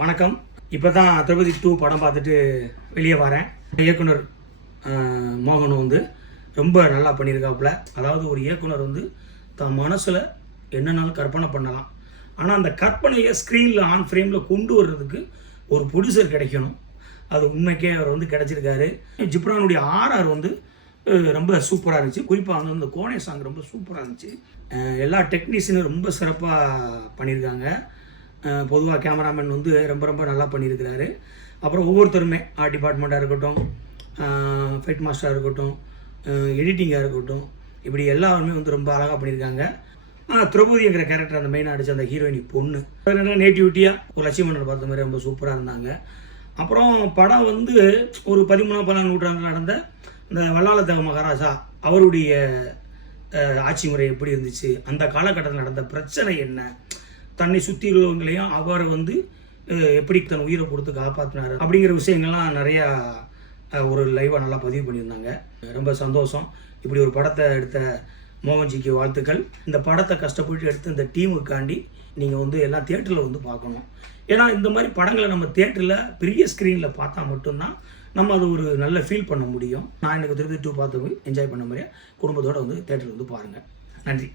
வணக்கம். இப்போ தான் திரௌபதி டூ படம் பார்த்துட்டு வெளியே வரேன். இயக்குனர் மோகனும் மோகன் வந்து ரொம்ப நல்லா பண்ணியிருக்காப்புல. அதாவது ஒரு இயக்குனர் வந்து தன் மனசில் என்னென்னாலும் கற்பனை பண்ணலாம். ஆனால் அந்த கற்பனையை ஸ்க்ரீனில் ஆன் ஃப்ரேமில் கொண்டு வர்றதுக்கு ஒரு ப்ரொடியூசர் கிடைக்கணும். அது உண்மைக்கே அவர் வந்து கிடைச்சிருக்காரு. ஜிப்ரானுடைய ஆர்ஆர் வந்து ரொம்ப சூப்பராக இருந்துச்சு. குறிப்பாக வந்து அந்த கோனே சாங் ரொம்ப சூப்பராக இருந்துச்சு. எல்லா டெக்னீஷியனும் ரொம்ப சிறப்பாக பண்ணியிருக்காங்க. பொதுவாக கேமராமேன் வந்து ரொம்ப ரொம்ப நல்லா பண்ணியிருக்கிறாரு. அப்புறம் ஒவ்வொருத்தருமே ஆர்ட் டிபார்ட்மெண்ட்டாக இருக்கட்டும் ஃபைட் மாஸ்டராக இருக்கட்டும் எடிட்டிங்காக இருக்கட்டும் இப்படி எல்லாருமே வந்து ரொம்ப அழகாக பண்ணியிருக்காங்க. ஆனால் திரௌபதிங்கிற கேரக்டர் அந்த மெயினாக அடித்த அந்த ஹீரோயினி பொண்ணு. என்ன நேட்டிவிட்டியாக ஒரு லட்சுமணன் பார்த்த மாதிரி ரொம்ப சூப்பராக இருந்தாங்க. அப்புறம் படம் வந்து ஒரு பதிமூணாம் பதினாறு நூற்றாண்டு நடந்த இந்த வல்லாளத்தேவ மகாராஜா அவருடைய ஆட்சி முறை எப்படி இருந்துச்சு? அந்த காலகட்டத்தில் நடந்த பிரச்சனை என்ன? தன்னை சுற்றி உள்ளவங்களையும் அவர் வந்து எப்படி தன் உயிரை கொடுத்து காப்பாற்றினார் அப்படிங்கிற விஷயங்கள்லாம் நிறையா ஒரு லைவாக நல்லா பதிவு பண்ணியிருந்தாங்க. ரொம்ப சந்தோஷம். இப்படி ஒரு படத்தை எடுத்த மோகன்ஜிக்கு வாழ்த்துக்கள். இந்த படத்தை கஷ்டப்பட்டு எடுத்த இந்த டீமுக்காண்டி நீங்கள் வந்து எல்லாம் தேட்டரில் வந்து பார்க்கணும். ஏன்னா இந்த மாதிரி படங்களை நம்ம தேட்டரில் பெரிய ஸ்க்ரீனில் பார்த்தா மட்டும்தான் நம்ம அது ஒரு நல்ல ஃபீல் பண்ண முடியும். நான் எனக்கு திருப்பி டூ பார்த்து என்ஜாய் பண்ண மாதிரியே குடும்பத்தோடு வந்து தேட்டரில் வந்து பாருங்கள் நன்றி.